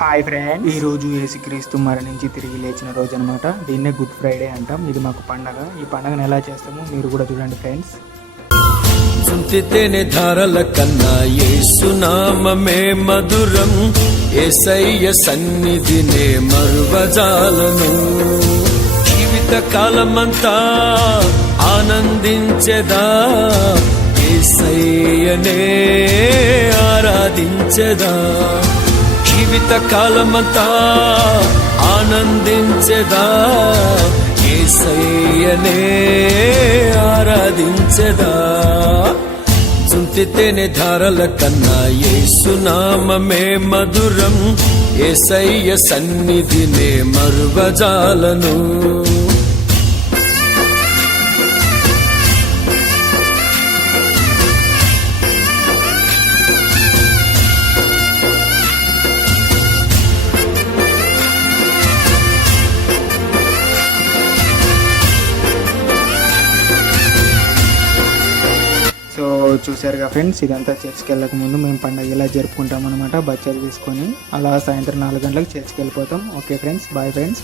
Hi friends, ఈ రోజు యేసుక్రీస్తు మరణించి తిరిగి లేచిన రోజు అనమాట. దీన్నే గుడ్ ఫ్రైడే అంటాం. ఇది మాకు పండగ. ఈ పండగను ఎలా చేస్తామో మీరు కూడా చూడండి ఫ్రెండ్స్. చుంటితేనే ధారల కన్నా యేసునామమే మధురం, యేసయ్య సన్నిధినే మరువజాలను. జీవిత కాలమంతా ఆనందించెదా, యేసయ్యనే ఆరాధించెదా. జీవిత కాలమంతా ఆనందించెదా, యేసయ్యనే ఆరాధించెదా. చుంటితేనే ధారల కన్నా యేసునామమే మధురం, యేసయ్య సన్నిధినే మరువజాలను. సో చూసారుగా ఫ్రెండ్స్, ఇదంతా చర్చ్కి వెళ్ళక ముందు మేము పండుగ ఇలా జరుపుకుంటాం అనమాట. బచ్చాలు తీసుకొని అలా సాయంత్రం 4 గంటలకు చర్చ్కి వెళ్ళిపోతాం. Okay friends, bye friends.